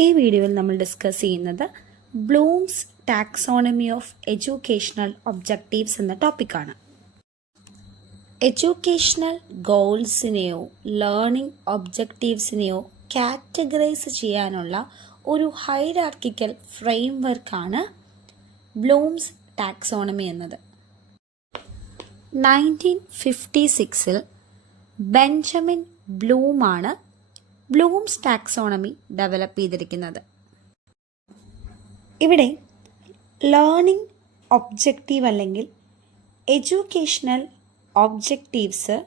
ഈ വീഡിയോയിൽ നമ്മൾ ഡിസ്കസ് ചെയ്യുന്നത് Bloom's taxonomy of educational objectives എന്ന ടോപ്പിക്കാണ്. എഡ്യൂക്കേഷണൽ ഗോൾസിനെയോ ലേണിംഗ് ഒബ്ജക്റ്റീവ്സിനെയോ കാറ്റഗറൈസ് ചെയ്യാനുള്ള ഒരു ഹൈറാർക്കിക്കൽ ഫ്രെയിംവർക്കാണ് ബ്ലൂംസ് ടാക്സോണമി എന്നത്. 1956 ബെഞ്ചമിൻ ബ്ലൂമാണ് ബ്ലൂംസ് ടാക്സോണമി ഡെവലപ്പ് ചെയ്തിരിക്കുന്നത്. ഇവിടെ ലേണിംഗ് ഒബ്ജക്റ്റീവ് അല്ലെങ്കിൽ എഡ്യൂക്കേഷണൽ ഒബ്ജക്റ്റീവ്സ്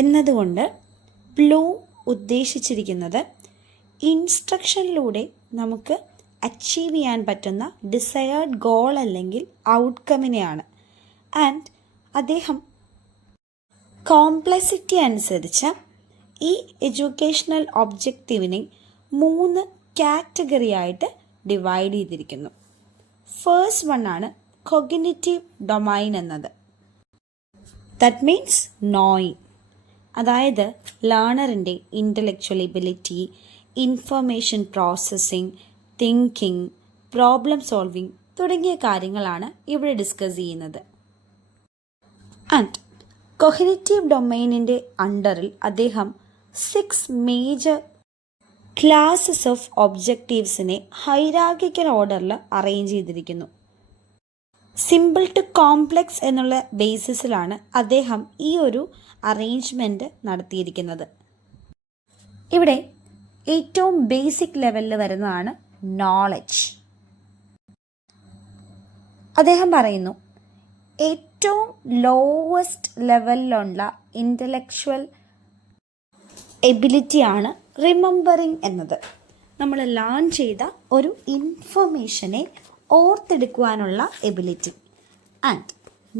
എന്നതുകൊണ്ട് ബ്ലൂം ഉദ്ദേശിച്ചിരിക്കുന്നത് ഇൻസ്ട്രക്ഷനിലൂടെ നമുക്ക് അച്ചീവ് ചെയ്യാൻ പറ്റുന്ന ഡിസയേർഡ് ഗോൾ അല്ലെങ്കിൽ ഔട്ട്കമിനെയാണ്. ആൻഡ് അദ്ദേഹം കോംപ്ലക്സിറ്റി അനുസരിച്ച് ഈ എഡ്യൂക്കേഷണൽ ഒബ്ജക്റ്റീവിനെ 3 കാറ്റഗറി ആയിട്ട് ഡിവൈഡ് ചെയ്തിരിക്കുന്നു. ഫസ്റ്റ് വൺ ആണ് കോഗ്നിറ്റീവ് ഡൊമൈൻ എന്നത്. ദാറ്റ് മീൻസ് നോയിങ്, അതായത് ലേണറിൻ്റെ intellectual ability, information processing, thinking, problem solving തുടങ്ങിയ കാര്യങ്ങളാണ് ഇവിടെ ഡിസ്കസ് ചെയ്യുന്നത്. ആൻഡ് കോഗ്നിറ്റീവ് ഡൊമൈനിൻ്റെ അണ്ടറിൽ അദ്ദേഹം 6 മേജർ ക്ലാസസ് ഓഫ് ഒബ്ജക്റ്റീവ്സിനെ ഹൈറാർക്കിക്കൽ ഓർഡറിൽ അറേഞ്ച് ചെയ്തിരിക്കുന്നു. സിമ്പിൾ ടു കോംപ്ലക്സ് എന്നുള്ള ബേസിസിലാണ് അദ്ദേഹം ഈ ഒരു അറേഞ്ച്മെൻറ്റ് നടത്തിയിരിക്കുന്നത്. ഇവിടെ ഏറ്റവും ബേസിക് ലെവലിൽ വരുന്നതാണ് നോളജ്. അദ്ദേഹം പറയുന്നു ഏറ്റവും ലോവസ്റ്റ് ലെവലിലുള്ള ഇൻ്റലക്ച്വൽ എബിലിറ്റിയാണ് റിമെമ്പറിങ് എന്നത്. നമ്മൾ ലേൺ ചെയ്ത ഒരു ഇൻഫർമേഷനെ ഓർത്തെടുക്കുവാനുള്ള എബിലിറ്റി. ആൻഡ്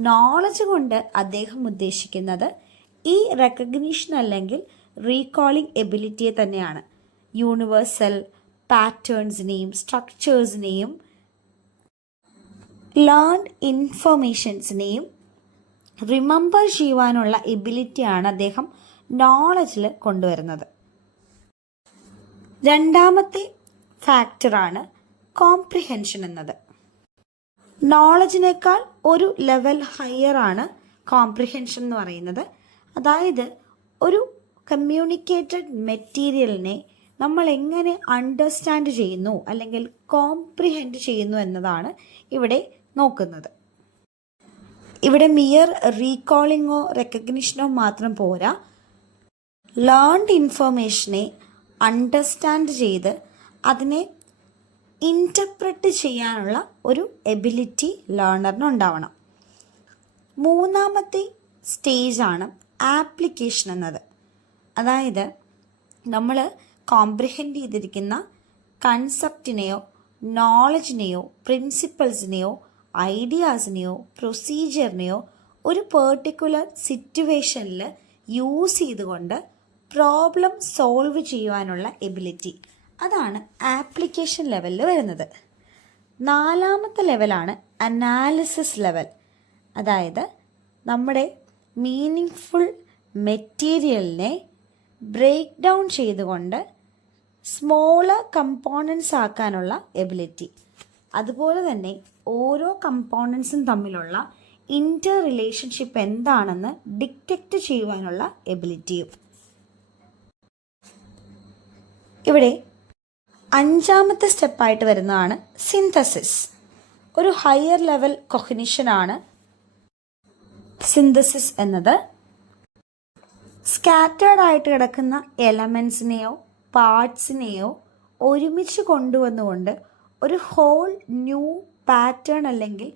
നോളജ് കൊണ്ട് അദ്ദേഹം ഉദ്ദേശിക്കുന്നത് ഈ റെക്കഗ്നീഷൻ അല്ലെങ്കിൽ റീകോളിംഗ് എബിലിറ്റിയെ തന്നെയാണ്. യൂണിവേഴ്സൽ പാറ്റേൺസിനെയും സ്ട്രക്ചേഴ്സിനെയും ലേൺഡ് ഇൻഫർമേഷൻസിനെയും റിമെമ്പർ ചെയ്യുവാനുള്ള എബിലിറ്റിയാണ് അദ്ദേഹം നോളജിൽ കൊണ്ടുവരുന്നത്. രണ്ടാമത്തെ ഫാക്ടറാണ് കോംപ്രിഹെൻഷൻ എന്നത്. നോളജിനേക്കാൾ ഒരു ലെവൽ ഹയർ ആണ് കോംപ്രിഹെൻഷൻ എന്ന് പറയുന്നത്. അതായത് ഒരു കമ്മ്യൂണിക്കേറ്റഡ് മെറ്റീരിയലിനെ നമ്മൾ എങ്ങനെ അണ്ടർസ്റ്റാൻഡ് ചെയ്യുന്നു അല്ലെങ്കിൽ കോംപ്രിഹെൻഡ് ചെയ്യുന്നു എന്നതാണ് ഇവിടെ നോക്കുന്നത്. ഇവിടെ മിയർ റീകോളിങ്ങോ റെക്കഗ്നിഷനോ മാത്രം പോരാ, ലേൺഡ് ഇൻഫർമേഷനെ അണ്ടർസ്റ്റാൻഡ് ചെയ്ത് അതിനെ ഇൻ്റർപ്രറ്റ് ചെയ്യാനുള്ള ഒരു എബിലിറ്റി ലേണറിന് ഉണ്ടാവണം. മൂന്നാമത്തെ സ്റ്റേജാണ് ആപ്ലിക്കേഷൻ എന്നത്. അതായത് നമ്മൾ കോംപ്രിഹെൻഡ് ചെയ്തിരിക്കുന്ന കൺസെപ്റ്റിനെയോ നോളജിനെയോ പ്രിൻസിപ്പിൾസിനെയോ ഐഡിയാസിനെയോ പ്രൊസീജിയറിനെയോ ഒരു പെർട്ടിക്കുലർ സിറ്റുവേഷനിൽ യൂസ് ചെയ്തുകൊണ്ട് പ്രോബ്ലം സോൾവ് ചെയ്യുവാനുള്ള എബിലിറ്റി, അതാണ് ആപ്ലിക്കേഷൻ ലെവലിൽ വരുന്നത്. നാലാമത്തെ ലെവലാണ് അനാലിസിസ് ലെവൽ. അതായത് നമ്മുടെ മീനിങ് ഫുൾ മെറ്റീരിയലിനെ ബ്രേക്ക് ഡൗൺ ചെയ്തുകൊണ്ട് സ്മോളർ കമ്പോണൻസ് ആക്കാനുള്ള എബിലിറ്റി. അതുപോലെ തന്നെ ഓരോ കമ്പോണൻസും തമ്മിലുള്ള ഇൻ്റർ റിലേഷൻഷിപ്പ് എന്താണെന്ന് ഡിറ്റക്റ്റ് ചെയ്യുവാനുള്ള എബിലിറ്റിയും. ഇവിടെ അഞ്ചാമത്തെ സ്റ്റെപ്പായിട്ട് വരുന്നതാണ് സിന്തസിസ്. ഒരു ഹയർ ലെവൽ കൊഗ്നിഷനാണ് സിന്തസിസ് എന്നത്. സ്കാറ്റേർഡ് ആയിട്ട് കിടക്കുന്ന എലമെൻസിനെയോ പാർട്സിനെയോ ഒരുമിച്ച് കൊണ്ടുവന്നുകൊണ്ട് ഒരു ഹോൾ ന്യൂ പാറ്റേൺ അല്ലെങ്കിൽ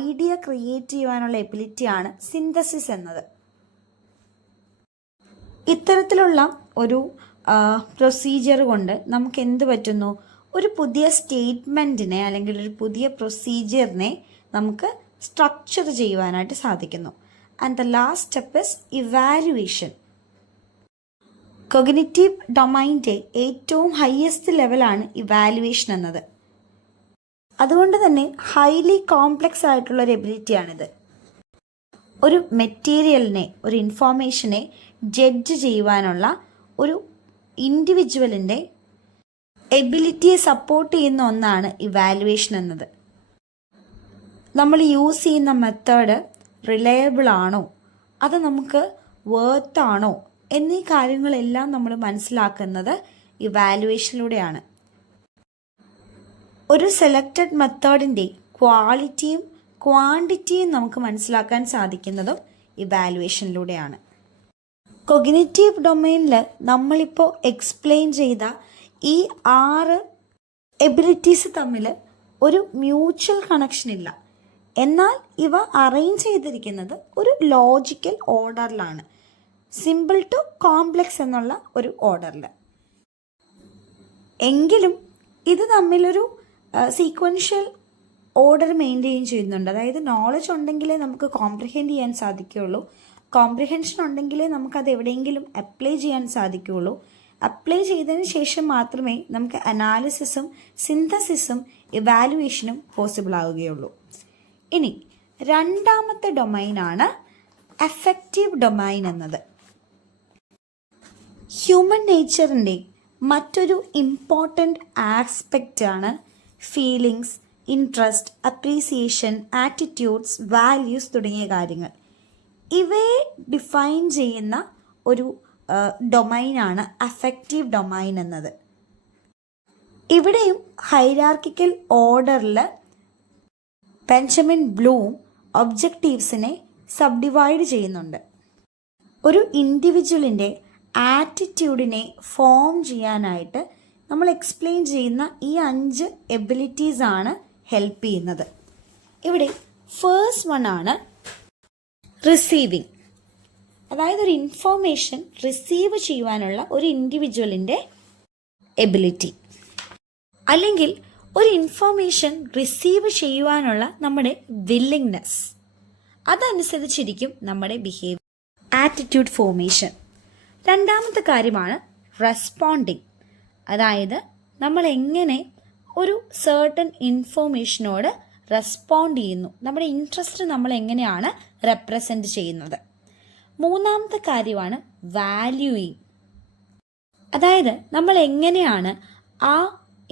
ഐഡിയ ക്രിയേറ്റ് ചെയ്യുവാനുള്ള എബിലിറ്റിയാണ് സിന്തസിസ് എന്നത്. ഇത്തരത്തിലുള്ള ഒരു പ്രൊസീജിയർ കൊണ്ട് നമുക്ക് എന്ത് പറ്റുന്നു? ഒരു പുതിയ സ്റ്റേറ്റ്മെൻറ്റിനെ അല്ലെങ്കിൽ ഒരു പുതിയ പ്രൊസീജിയറിനെ നമുക്ക് സ്ട്രക്ചർ ചെയ്യുവാനായിട്ട് സാധിക്കുന്നു. And the last step is evaluation. Cognitive ഡൊമൈൻ്റെ ഏറ്റവും ഹയസ്റ്റ് ലെവലാണ് ഇവാലുവേഷൻ എന്നത്. അതുകൊണ്ട് തന്നെ ഹൈലി കോംപ്ലക്സ് ആയിട്ടുള്ളൊരു എബിലിറ്റിയാണിത്. ഒരു മെറ്റീരിയലിനെ, ഒരു ഇൻഫോർമേഷനെ ജഡ്ജ് ചെയ്യുവാനുള്ള ഒരു ഇൻഡിവിജ്വലിൻ്റെ എബിലിറ്റിയെ സപ്പോർട്ട് ചെയ്യുന്ന ഒന്നാണ് ഇവാലുവേഷൻ എന്നത്. നമ്മൾ യൂസ് ചെയ്യുന്ന മെത്തേഡ് റിലയബിൾ ആണോ, അത് നമുക്ക് വേർത്താണോ എന്നീ കാര്യങ്ങളെല്ലാം നമ്മൾ മനസ്സിലാക്കുന്നത് ഇവാലുവേഷനിലൂടെയാണ്. ഒരു സെലക്റ്റഡ് മെത്തേഡിൻ്റെ ക്വാളിറ്റിയും ക്വാണ്ടിറ്റിയും നമുക്ക് മനസ്സിലാക്കാൻ സാധിക്കുന്നതും ഇവാലുവേഷനിലൂടെയാണ്. കൊഗ്നിറ്റീവ് ഡൊമൈനിൽ നമ്മളിപ്പോൾ എക്സ്പ്ലെയിൻ ചെയ്ത ഈ 6 എബിലിറ്റീസ് തമ്മിൽ ഒരു മ്യൂച്വൽ കണക്ഷൻ ഇല്ല. എന്നാൽ ഇവ അറേഞ്ച് ചെയ്തിരിക്കുന്നത് ഒരു ലോജിക്കൽ ഓർഡറിലാണ്, സിമ്പിൾ ടു കോംപ്ലെക്സ് എന്നുള്ള ഒരു ഓർഡറിൽ. എങ്കിലും ഇത് തമ്മിലൊരു സീക്വൻഷ്യൽ ഓർഡർ മെയിൻറ്റെയിൻ ചെയ്യുന്നുണ്ട്. അതായത് നോളജ് ഉണ്ടെങ്കിലേ നമുക്ക് കോംപ്രിഹെൻഡ് ചെയ്യാൻ സാധിക്കുകയുള്ളൂ, കോംപ്രിഹെൻഷൻ ഉണ്ടെങ്കിലേ നമുക്കത് എവിടെയെങ്കിലും അപ്ലൈ ചെയ്യാൻ സാധിക്കുകയുള്ളൂ. അപ്ലൈ ചെയ്തതിന് ശേഷം മാത്രമേ നമുക്ക് അനാലിസിസും സിന്തസിസും ഇവാലുവേഷനും പോസിബിൾ ആവുകയുള്ളൂ. ഇനി രണ്ടാമത്തെ ഡൊമൈനാണ് അഫക്റ്റീവ് ഡൊമൈൻ എന്നത്. ഹ്യൂമൻ നേച്ചറിൻ്റെ മറ്റൊരു ഇമ്പോർട്ടൻ്റ് ആസ്പെക്റ്റാണ് feelings, interest, appreciation, attitudes, values തുടങ്ങിയ കാര്യങ്ങൾ. ഇവയെ ഡിഫൈൻ ചെയ്യുന്ന ഒരു ഡൊമൈനാണ് അഫക്റ്റീവ് ഡൊമൈൻ എന്നത്. ഇവിടെയും ഹൈറാർക്കിക്കൽ ഓർഡറിൽ ബെഞ്ചമിൻ ബ്ലൂം ഒബ്ജക്റ്റീവ്സിനെ സബ്ഡിവൈഡ് ചെയ്യുന്നുണ്ട്. ഒരു ഇൻഡിവിജ്വലിൻ്റെ ആറ്റിറ്റ്യൂഡിനെ ഫോം ചെയ്യാനായിട്ട് നമ്മൾ എക്സ്പ്ലെയിൻ ചെയ്യുന്ന ഈ 5 എബിലിറ്റീസ് ആണ് ഹെൽപ്പ് ചെയ്യുന്നത്. ഇവിടെ ഫേസ്റ്റ് വൺ ആണ് റിസീവിങ്. അതായത് ഒരു ഇൻഫോർമേഷൻ റിസീവ് ചെയ്യുവാനുള്ള ഒരു ഇൻഡിവിജ്വലിൻ്റെ എബിലിറ്റി, അല്ലെങ്കിൽ ഒരു ഇൻഫോർമേഷൻ റിസീവ് ചെയ്യുവാനുള്ള നമ്മുടെ വില്ലിങ്നെസ്, അതനുസരിച്ചിരിക്കും നമ്മുടെ ബിഹേവിയർ, ആറ്റിറ്റ്യൂഡ് ഫോർമേഷൻ. രണ്ടാമത്തെ കാര്യമാണ് റെസ്പോണ്ടിങ്. അതായത് നമ്മൾ എങ്ങനെ ഒരു സർട്ടൻ ഇൻഫോർമേഷനോട് റെസ്പോണ്ട് ചെയ്യുന്നു, നമ്മുടെ ഇൻട്രസ്റ്റ് നമ്മൾ എങ്ങനെയാണ് റെപ്രസെൻറ്റ് ചെയ്യുന്നത്. മൂന്നാമത്തെ കാര്യമാണ് വാല്യൂയിങ്. അതായത് നമ്മൾ എങ്ങനെയാണ് ആ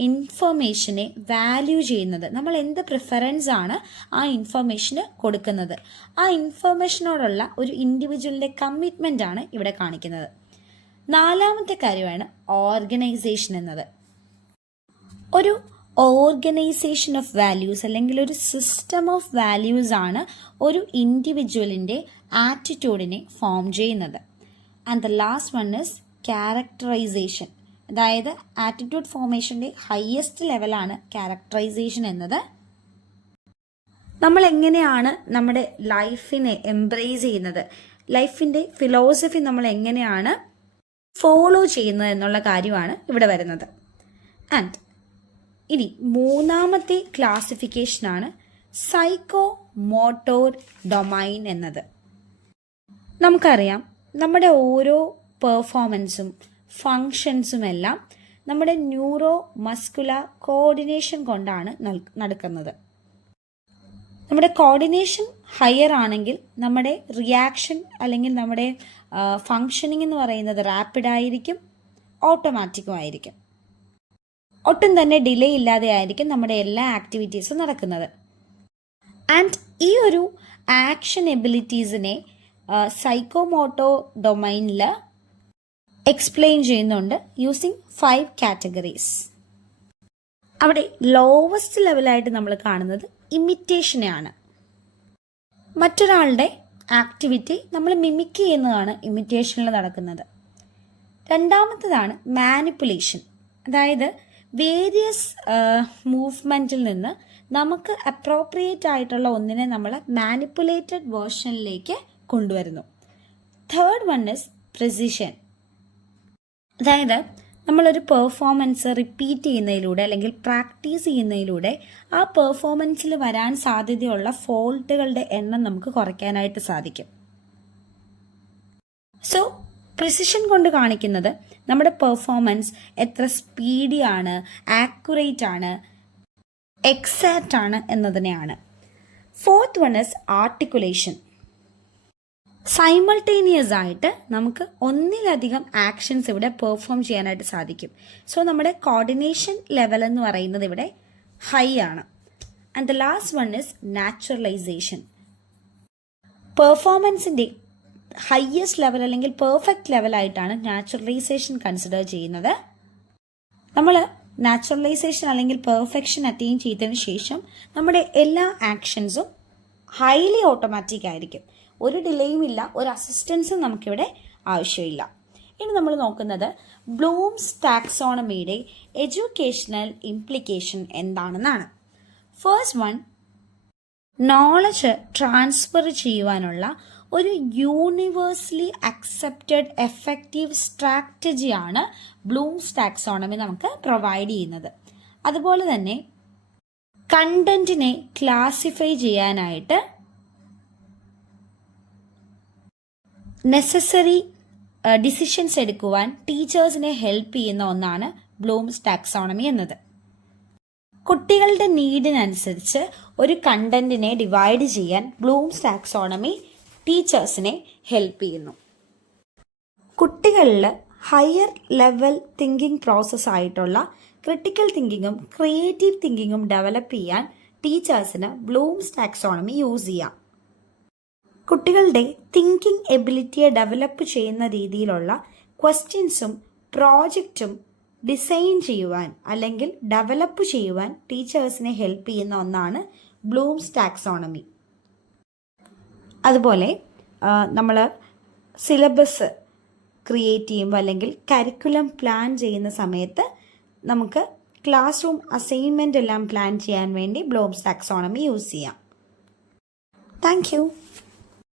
ഇൻഫർമേഷനെ വാല്യൂ ചെയ്യുന്നത്, നമ്മൾ എന്ത് പ്രിഫറൻസ് ആണ് ആ ഇൻഫർമേഷന് കൊടുക്കുന്നത്. ആ ഇൻഫർമേഷനോടുള്ള ഒരു ഇൻഡിവിജ്വലിൻ്റെ കമ്മിറ്റ്മെൻ്റ് ആണ് ഇവിടെ കാണിക്കുന്നത്. നാലാമത്തെ കാര്യമാണ് ഓർഗനൈസേഷൻ എന്നത്. ഒരു ഓർഗനൈസേഷൻ ഓഫ് വാല്യൂസ് അല്ലെങ്കിൽ ഒരു സിസ്റ്റം ഓഫ് വാല്യൂസ് ആണ് ഒരു ഇൻഡിവിജ്വലിൻ്റെ ആറ്റിറ്റ്യൂഡിനെ ഫോം ചെയ്യുന്നത്. And the last one is characterisation. അതായത് ആറ്റിറ്റ്യൂഡ് ഫോർമേഷൻ്റെ ഹയസ്റ്റ് ലെവലാണ് ക്യാരക്ടറൈസേഷൻ എന്നത്. നമ്മൾ എങ്ങനെയാണ് നമ്മുടെ ലൈഫിനെ എംബ്രേസ് ചെയ്യുന്നത്, ലൈഫിൻ്റെ ഫിലോസഫി നമ്മൾ എങ്ങനെയാണ് ഫോളോ ചെയ്യുന്നത് എന്നുള്ള കാര്യമാണ് ഇവിടെ വരുന്നത്. ആൻഡ് ഇനി മൂന്നാമത്തെ ക്ലാസിഫിക്കേഷനാണ് സൈക്കോ മോട്ടോർ ഡൊമൈൻ എന്നത്. നമുക്കറിയാം നമ്മുടെ ഓരോ പെർഫോമൻസും ഫങ്ഷൻസും എല്ലാം നമ്മുടെ ന്യൂറോ മസ്കുലർ കോർഡിനേഷൻ കൊണ്ടാണ് നടക്കുന്നത്. നമ്മുടെ കോർഡിനേഷൻ ഹയർ ആണെങ്കിൽ നമ്മുടെ റിയാക്ഷൻ അല്ലെങ്കിൽ നമ്മുടെ ഫങ്ഷനിങ് എന്ന് പറയുന്നത് റാപ്പിഡ് ആയിരിക്കും, ഓട്ടോമാറ്റിക്കും ആയിരിക്കും. ഒട്ടും തന്നെ ഡിലേ ഇല്ലാതെ ആയിരിക്കും നമ്മുടെ എല്ലാ ആക്ടിവിറ്റീസും നടക്കുന്നത്. ആൻഡ് ഈ ഒരു ആക്ഷൻ എബിലിറ്റീസിനെ സൈക്കോമോട്ടോ ഡൊമൈനിൽ എക്സ്പ്ലെയിൻ ചെയ്യുന്നുണ്ട് യൂസിങ് 5 കാറ്റഗറീസ്. അവിടെ ലോവസ്റ്റ് ലെവലായിട്ട് നമ്മൾ കാണുന്നത് ഇമിറ്റേഷനെയാണ്. മറ്റൊരാളുടെ ആക്ടിവിറ്റി നമ്മൾ മിമിക് ചെയ്യുന്നതാണ് ഇമിറ്റേഷനിൽ നടക്കുന്നത്. രണ്ടാമത്തേതാണ് മാനിപ്പുലേഷൻ. അതായത് വേരിയസ് മൂവ്മെൻറ്റിൽ നിന്ന് നമുക്ക് അപ്രോപ്രിയേറ്റ് ആയിട്ടുള്ള ഒന്നിനെ നമ്മൾ മാനിപ്പുലേറ്റഡ് വേർഷനിലേക്ക് കൊണ്ടുവരുന്നു. Third one is precision. അതായത് നമ്മളൊരു പെർഫോമൻസ് റിപ്പീറ്റ് ചെയ്യുന്നതിലൂടെ അല്ലെങ്കിൽ പ്രാക്ടീസ് ചെയ്യുന്നതിലൂടെ ആ പെർഫോമൻസിൽ വരാൻ സാധ്യതയുള്ള ഫോൾട്ടുകളുടെ എണ്ണം നമുക്ക് കുറയ്ക്കാനായിട്ട് സാധിക്കും. സോ പ്രിസിഷൻ കൊണ്ട് കാണിക്കുന്നത് നമ്മുടെ പെർഫോമൻസ് എത്ര സ്പീഡി ആണ്, ആക്യുറേറ്റ് ആണ്, എക്സാക്റ്റ് ആണ് എന്നതിനെയാണ്. Fourth one is articulation. Simultaneous ആയിട്ട് നമുക്ക് ഒന്നിലധികം ആക്ഷൻസ് ഇവിടെ പെർഫോം ചെയ്യാനായിട്ട് സാധിക്കും. സോ നമ്മുടെ കോർഡിനേഷൻ ലെവൽ എന്ന് പറയുന്നത് ഇവിടെ ഹൈ ആണ്. And the last one is naturalisation. പെർഫോമൻസിൻ്റെ ഹയസ്റ്റ് ലെവൽ അല്ലെങ്കിൽ പെർഫെക്റ്റ് ലെവലായിട്ടാണ് നാച്ചുറലൈസേഷൻ കൺസിഡർ ചെയ്യുന്നത്. നമ്മൾ നാച്ചുറലൈസേഷൻ അല്ലെങ്കിൽ പെർഫെക്ഷൻ അറ്റൈൻ ചെയ്തതിന് ശേഷം നമ്മുടെ എല്ലാ ആക്ഷൻസും ഹൈലി ഓട്ടോമാറ്റിക് ആയിരിക്കും. ഒരു ഡിലേയും ഇല്ല, ഒരു അസിസ്റ്റൻസും നമുക്കിവിടെ ആവശ്യമില്ല. ഇനി നമ്മൾ നോക്കുന്നത് ബ്ലൂംസ് ടാക്സോണമിയുടെ എഡ്യൂക്കേഷണൽ ഇംപ്ലിക്കേഷൻ എന്താണെന്നാണ്. ഫസ്റ്റ് വൺ, നോളജ് ട്രാൻസ്ഫർ ചെയ്യുവാനുള്ള ഒരു യൂണിവേഴ്സലി അക്സെപ്റ്റഡ് എഫക്റ്റീവ് സ്ട്രാറ്റജിയാണ് ബ്ലൂംസ് ടാക്സോണമി നമുക്ക് പ്രൊവൈഡ് ചെയ്യുന്നത്. അതുപോലെ തന്നെ കണ്ടന്റിനെ ക്ലാസിഫൈ ചെയ്യാനായിട്ട് നെസസറി ഡിസിഷൻസ് എടുക്കുവാൻ ടീച്ചേഴ്സിനെ ഹെൽപ്പ് ചെയ്യുന്ന ഒന്നാണ് ബ്ലൂംസ് ടാക്സോണമി എന്നത്. കുട്ടികളുടെ നീഡിനനുസരിച്ച് ഒരു കണ്ടന്റിനെ ഡിവൈഡ് ചെയ്യാൻ ബ്ലൂംസ് ടാക്സോണമി ടീച്ചേഴ്സിനെ ഹെൽപ്പ് ചെയ്യുന്നു. കുട്ടികളിൽ ഹയർ ലെവൽ തിങ്കിങ് പ്രോസസ് ആയിട്ടുള്ള ക്രിട്ടിക്കൽ തിങ്കിങ്ങും ക്രിയേറ്റീവ് തിങ്കിങ്ങും ഡെവലപ്പ് ചെയ്യാൻ ടീച്ചേഴ്സിന് ബ്ലൂംസ് ടാക്സോണമി യൂസ് ചെയ്യാം. കുട്ടികളുടെ തിങ്കിങ് എബിലിറ്റിയെ ഡെവലപ്പ് ചെയ്യുന്ന രീതിയിലുള്ള ക്വസ്റ്റ്യൻസും പ്രോജക്റ്റും ഡിസൈൻ ചെയ്യുവാൻ അല്ലെങ്കിൽ ഡെവലപ്പ് ചെയ്യുവാൻ ടീച്ചേഴ്സിനെ ഹെൽപ്പ് ചെയ്യുന്ന ഒന്നാണ് ബ്ലൂംസ് ടാക്സോണമി. അതുപോലെ നമ്മൾ സിലബസ് ക്രിയേറ്റ് ചെയ്യുമ്പോൾ അല്ലെങ്കിൽ കരിക്കുലം പ്ലാൻ ചെയ്യുന്ന സമയത്ത് നമുക്ക് ക്ലാസ് റൂം അസൈൻമെൻ്റ് എല്ലാം പ്ലാൻ ചെയ്യാൻ വേണ്ടി ബ്ലൂംസ് ടാക്സോണമി യൂസ് ചെയ്യാം. Thank you.